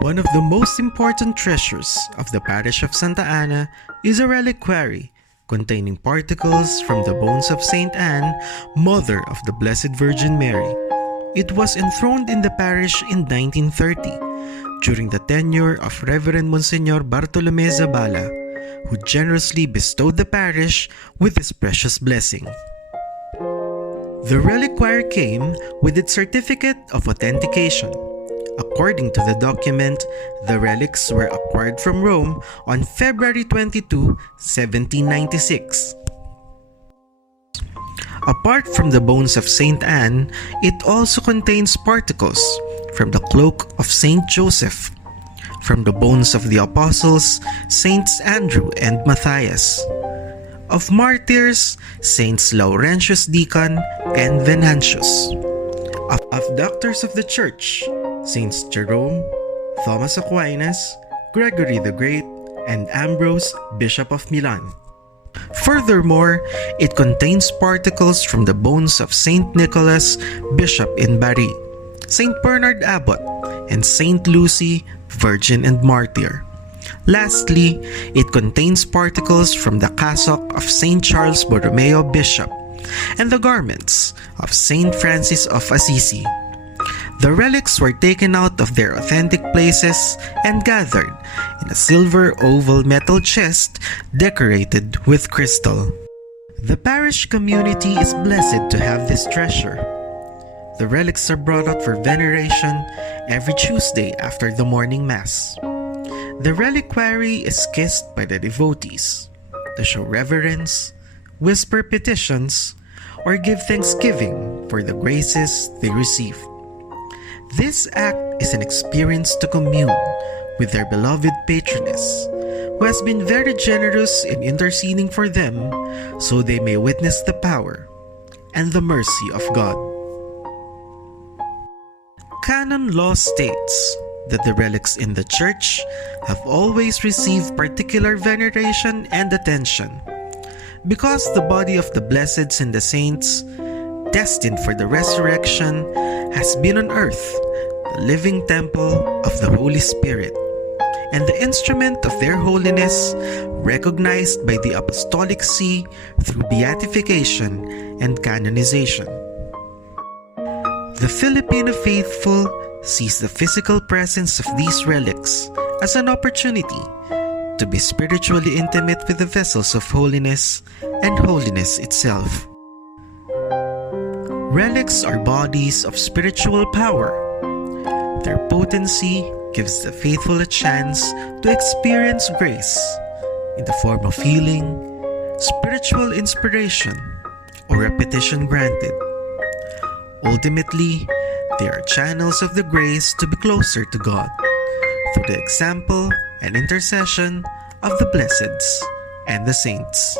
One of the most important treasures of the parish of Santa Ana is a reliquary containing particles from the bones of Saint Anne, mother of the Blessed Virgin Mary. It was enthroned in the parish in 1930 during the tenure of Reverend Monsignor Bartolome Zabala, who generously bestowed the parish with his precious blessing. The reliquary came with its certificate of authentication. According to the document, the relics were acquired from Rome on February 22, 1796. Apart from the bones of Saint Anne, it also contains particles from the cloak of Saint Joseph, from the bones of the apostles Saints Andrew and Matthias, of martyrs Saints Laurentius Deacon and Venantius, of doctors of the Church Saints Jerome, Thomas Aquinas, Gregory the Great, and Ambrose, Bishop of Milan. Furthermore, it contains particles from the bones of Saint Nicholas, Bishop in Bari, Saint Bernard Abbot, and Saint Lucy, Virgin and Martyr. Lastly, it contains particles from the cassock of Saint Charles Borromeo, Bishop, and the garments of Saint Francis of Assisi. The relics were taken out of their authentic places and gathered in a silver oval metal chest decorated with crystal. The parish community is blessed to have this treasure. The relics are brought out for veneration every Tuesday after the morning Mass. The reliquary is kissed by the devotees to show reverence, whisper petitions, or give thanksgiving for the graces they receive. This act is an experience to commune with their beloved patroness, who has been very generous in interceding for them so they may witness the power and the mercy of God. Canon law states that the relics in the Church have always received particular veneration and attention, because the body of the blesseds and the saints, destined for the resurrection, has been on earth, the living temple of the Holy Spirit, and the instrument of their holiness, recognized by the Apostolic See through beatification and canonization. The Filipino faithful sees the physical presence of these relics as an opportunity to be spiritually intimate with the vessels of holiness and holiness itself. Relics are bodies of spiritual power. Their potency gives the faithful a chance to experience grace in the form of healing, spiritual inspiration, or a petition granted. Ultimately, they are channels of the grace to be closer to God through the example and intercession of the blesseds and the saints.